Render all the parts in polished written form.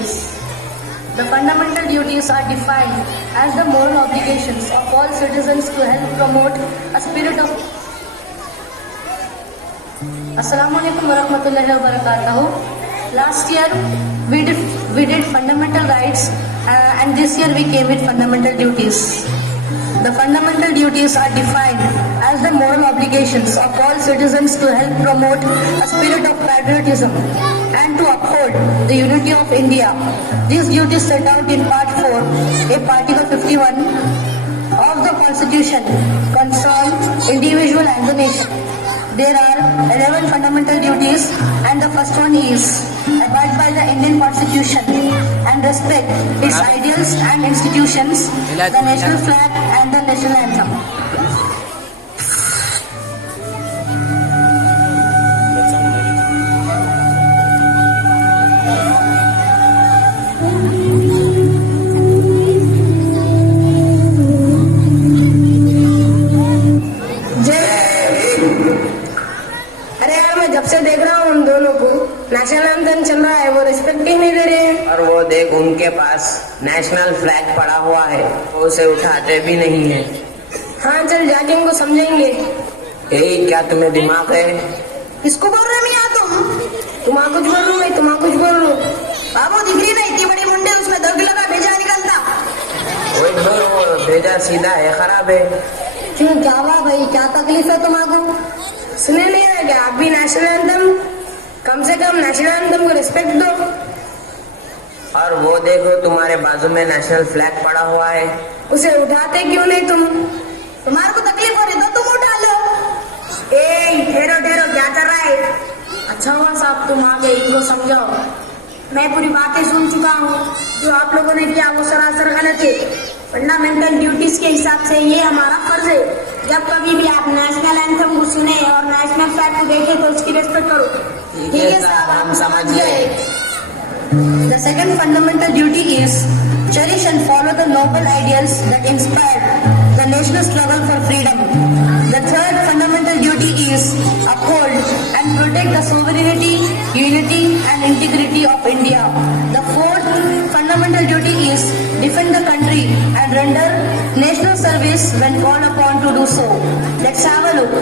duties. The fundamental duties are defined as the moral obligations of all citizens to help promote a spirit of Assalamualaikum warahmatullahi wabarakatuh. Last year we did fundamental rights and this year we came with fundamental duties. The fundamental duties are defined as the moral obligations of all citizens to help promote a spirit of patriotism and to uphold the unity of India. These duties set out in Part 4, Article 51 of the Constitution concern individual and the nation. There are 11 fundamental duties and the first one is abide by the Indian Constitution and respect its ideals and institutions, the national flag and the national anthem. जब से देख रहा हूँ उन दोनों को national anthem चल रहा है वो रिस्पेक्ट ही नहीं दे रहे हैं। और वो देख उनके पास नेशनल फ्लैग पड़ा हुआ है वो उसे उठाते भी नहीं है। हाँ चल जाके इनको समझेंगे। क्या तुम्हें दिमाग है? किसको बोल रहे मियाँ तुम्हारा कुछ बोल रहा हूँ तुम्हारा कुछ बोल रहा हूँ। बाबू दिख रही ना इतनी बड़ी मुंडे उसमें दर्द लगा भेजा निकलता। वो भेजा सीधा है खराब है। क्यों क्या हुआ भाई क्या तकलीफ है तुम्हारा? सुने नहीं रहा क्या आप भी नेशनल एंथम कम से कम नेशनल एंथम को रिस्पेक्ट दो। और वो देखो तुम्हारे बाजू में नेशनल फ्लैग पड़ा हुआ है उसे उठाते क्यों नहीं तुम? तुम्हारे को तकलीफ हो रही तो तुम उठा लो। ठहरो ठहरो क्या कर रहा है? अच्छा हुआ साहब तुम आ गए इनको समझाओ। मैं पूरी बातें सुन चुका हूँ जो आप लोगों ने किया वो सरासर गलत है। फंडामेंटल ड्यूटीज के हिसाब से ये हमारा फर्ज है जब कभी भी आप नेशनल एंथम को सुने और नेशनल फ्लैग को देखे तो उसकी रेस्पेक्ट करो। ठीक है साहब हम समझ गए। The second fundamental duty is cherish and follow the noble ideals that inspired the national struggle for freedom. The third fundamental duty is uphold and protect the sovereignty, unity and integrity of India. The fourth fundamental duty is defend the country and render national service when called upon to do so. Let's have a look.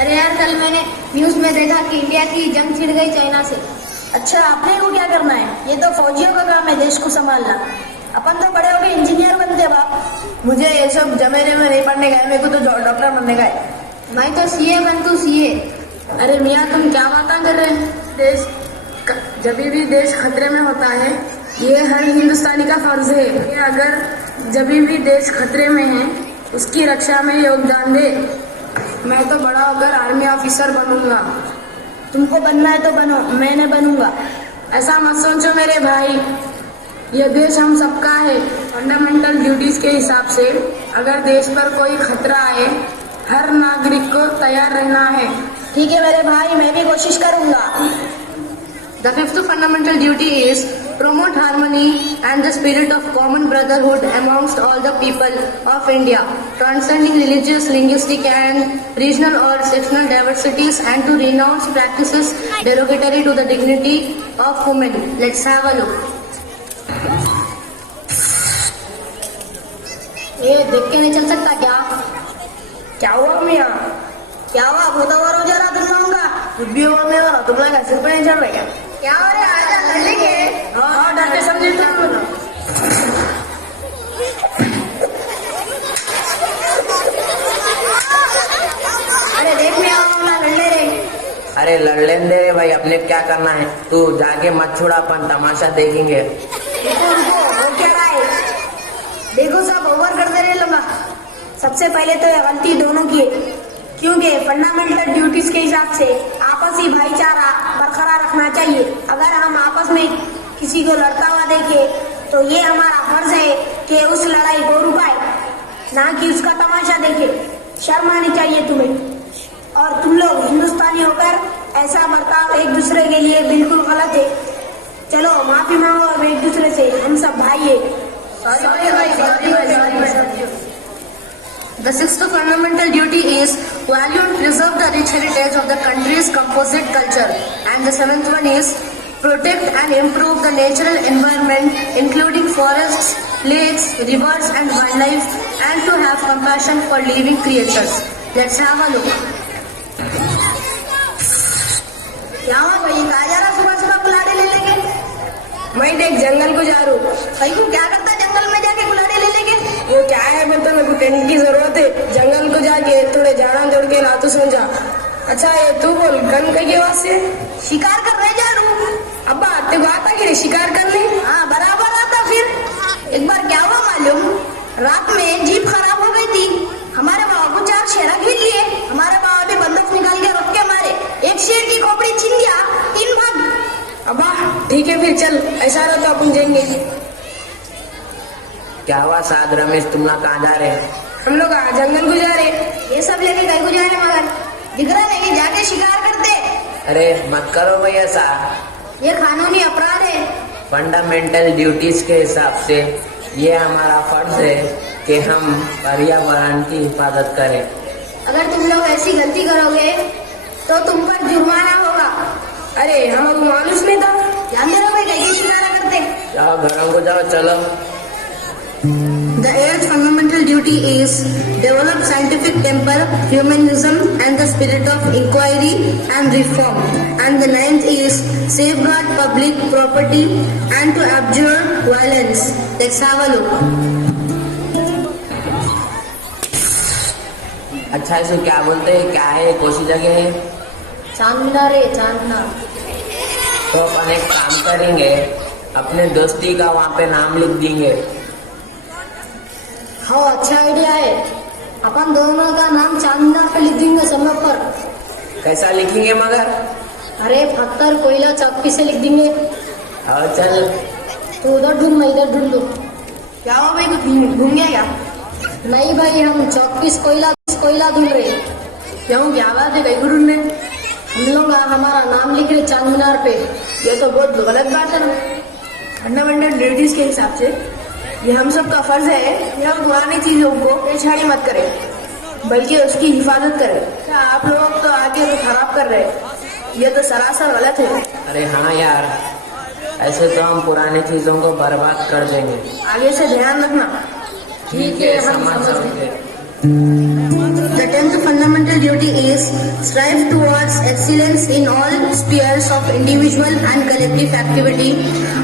अरे यार कल मैंने news में देखा कि India की जंग छिड़ गई चाइना से। अच्छा आपने को क्या करना है? ये तो फौजियों का काम है देश को संभालना। अपन तो बड़े होके इंजीनियर बनते बाप। मुझे ये सब जमाने में नहीं पढ़ने का है मेरे को तो डॉक्टर बनने का है। मैं तो सीए बन तू सीए। अरे मियाँ तुम क्या बातें कर रहे हैं? देश जब भी देश खतरे में होता है ये हर हिंदुस्तानी का फर्ज है कि अगर जब भी देश खतरे में है उसकी रक्षा में योगदान दे। मैं तो बड़ा होकर आर्मी ऑफिसर बनूंगा। तुमको बनना है तो बनो मैं नहीं बनूंगा। ऐसा मत सोचो मेरे भाई यह देश हम सबका है। फंडामेंटल ड्यूटीज के हिसाब से अगर देश पर कोई खतरा आए हर नागरिक को तैयार रहना है। ठीक है मेरे भाई मैं भी कोशिश करूंगा। The fifth fundamental duty is promote harmony and the spirit of common brotherhood amongst all the people of India, transcending religious, linguistic and regional or sectional diversities and to renounce practices derogatory to the dignity of women. Let's have a look. ये देख के नहीं चल सकता क्या? क्या हुआ मियाँ? क्या हुआ? गोदावर हो जा रहा तुम लोगों का? कुछ भी हुआ मेरा तुम लोग का सिर पे नहीं चल रहा क्या? क्या हो रहा है? आजा लड़ लेंगे। हाँ डर के समझे तुम लोग। अरे देख मैं आऊंगा लड़ ले रे। अरे लड़ लेने दे भाई अपने क्या करना है तू जाके मत छोड़ा अपन तमाशा देखेंगे। रुको हो क्या रहा है? देखो सब ओवर कर दे रहे लोग। सबसे पहले तो ये गलती दोनों की है क्योंकि फंडामेंटल ड्यूटीज के हिसाब से आपसी भाईचारा बरकरार रखना चाहिए। अगर हम आपस में किसी को लड़ता हुआ देखे तो ये हमारा फर्ज है कि उस लड़ाई को रुकाए ना कि उसका तमाशा देखे। शर्म आनी चाहिए तुम्हें। और तुम लोग हिंदुस्तानी होकर ऐसा बर्ताव एक दूसरे के लिए बिल्कुल गलत है। चलो माफी मांगो अब एक दूसरे से। हम सब भाई है। The sixth fundamental duty is value and preserve the rich heritage of the country's composite culture. And the seventh one is protect and improve the natural environment, including forests, lakes, rivers, and wildlife, and to have compassion for living creatures. Let's have a look. क्या हुआ भाई, कहा जा रहा सुबह सुबह कुल्हाड़ी ले लेके? मैं देख जंगल को जा रहा हूँ। भाई तू क्या करता है जंगल में जाके कुल्हाड़ी ले लेके? वो क्या है मतलब, मेरे को टेंट की जरूरत है। जंगल को जाके थोड़े झाड़ा तोड़ के ला तो समझा। अच्छा ये तू बोल, गन कई के वास्ते? शिकार करने जा रहा हूँ। अब्बा तेरे को आता कि शिकार करने? हाँ बराबर आता। फिर एक बार क्या हुआ मालूम, रात में जीप खराब हो गई थी। हमारे बाबा को 4 शेरा घिर लिए। हमारे बाबा भी बंदूक निकाल के रख के मारे। एक शेर की खोपड़ी छीन गया, 3 भाग। अब्बा ठीक है फिर चल, ऐसा रहा तो अपन जाएंगे। क्या हुआ साद रमेश, तुम लोग कहाँ जा रहे हैं? हम लोग जंगल को जा रहे। ये सब लेके कहीं को जा रहे मगर दिख रहा नहीं, जाके शिकार करते। अरे मत करो भाई ऐसा, ये कानूनी अपराध है। फंडामेंटल ड्यूटीज के हिसाब से ये हमारा फर्ज है कि हम पर्यावरण की हिफाजत करें। अगर तुम लोग ऐसी गलती करोगे तो तुम पर जुर्माना होगा। अरे हमको मालूम नहीं था। ध्यान दे रहा भाई, कहीं शिकार करते। जाओ घरों को जाओ, चलो। The eighth fundamental duty is develop scientific temper, humanism, and the spirit of inquiry and reform. And the ninth is safeguard public property and to abjure violence. Let's have a look. अच्छा इसे क्या बोलते हैं, क्या है, कौन सी जगह है? चांदमीनार है, चांदमीनार। तो अपन एक काम करेंगे, अपने दोस्ती का वहाँ पे नाम लिख देंगे। हाँ अच्छा आइडिया है। अपन दोनों का नाम चांदमीनार पे लिख देंगे समय पर। कैसा लिखेंगे मगर? अरे पत्थर कोयला चौकी से लिख देंगे। और चल। तो उधर ढूंढ, मैं इधर ढूंढ लूँ। क्या हुआ भाई, कुछ घूम गया क्या? नहीं भाई, हम चौकीस कोयला ढूंढ रहे। क्यों, क्या बात है, कहीं को ढूंढने? हम लोग हमारा नाम लिख रहे चांदमीनार पे। ये तो बहुत गलत बात है ना। फंडामेंटल ड्यूटीज के हिसाब से ये हम सब का फर्ज है कि हम पुरानी चीजों को छेड़छाड़ी मत करें, बल्कि उसकी हिफाजत करें। क्या आप लोग तो आगे तो खराब कर रहे हैं, ये तो सरासर गलत है। अरे हाँ यार, ऐसे तो हम पुरानी चीजों को बर्बाद कर देंगे। आगे से ध्यान रखना। ठीक है, समझ गए। The 10th fundamental duty is strive towards excellence in all spheres of individual and collective activity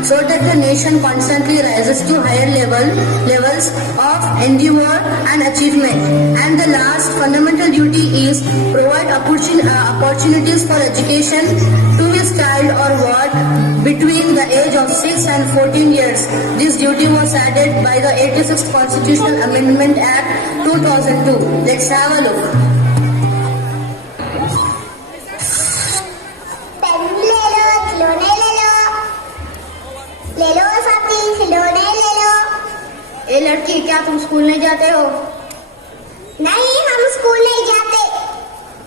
so that the nation constantly rises to higher levels of endeavor and achievement. And the last fundamental duty is provide opportunities for education to his child or ward between the age of 6 and 14 years. This duty was added by the 86th Constitutional Amendment Act 2002. Let's have a look. Pen ले लो, खिलौने ले लो साथी, खिलौने ले लो। ए लड़की, क्या तुम स्कूल नहीं जाते हो? नहीं, हम स्कूल नहीं जाते।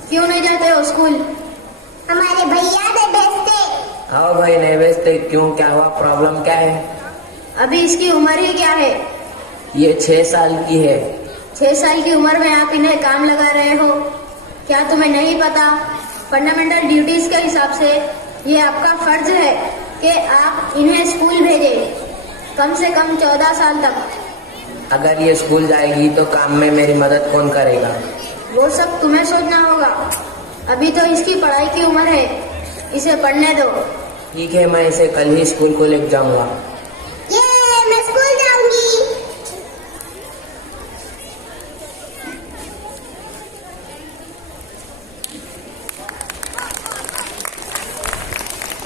क्यों नहीं जाते हो स्कूल? हमारे भैया नहीं भेजते। आओ भाई, नहीं भेजते क्यों, क्या हुआ, प्रॉब्लम क्या है? अभी इसकी उम्र ही क्या है? ये 6 साल की है। 6 साल की उम्र में आप इन्हें काम लगा रहे हो, क्या तुम्हें नहीं पता? फंडामेंटल ड्यूटीज के हिसाब से ये आपका फर्ज है कि आप इन्हें स्कूल भेजें, कम से कम 14 साल तक। अगर ये स्कूल जाएगी तो काम में मेरी मदद कौन करेगा? वो सब तुम्हें सोचना होगा। अभी तो इसकी पढ़ाई की उम्र है, इसे पढ़ने दो। ठीक है, मैं इसे कल ही स्कूल को ले जाऊंगा।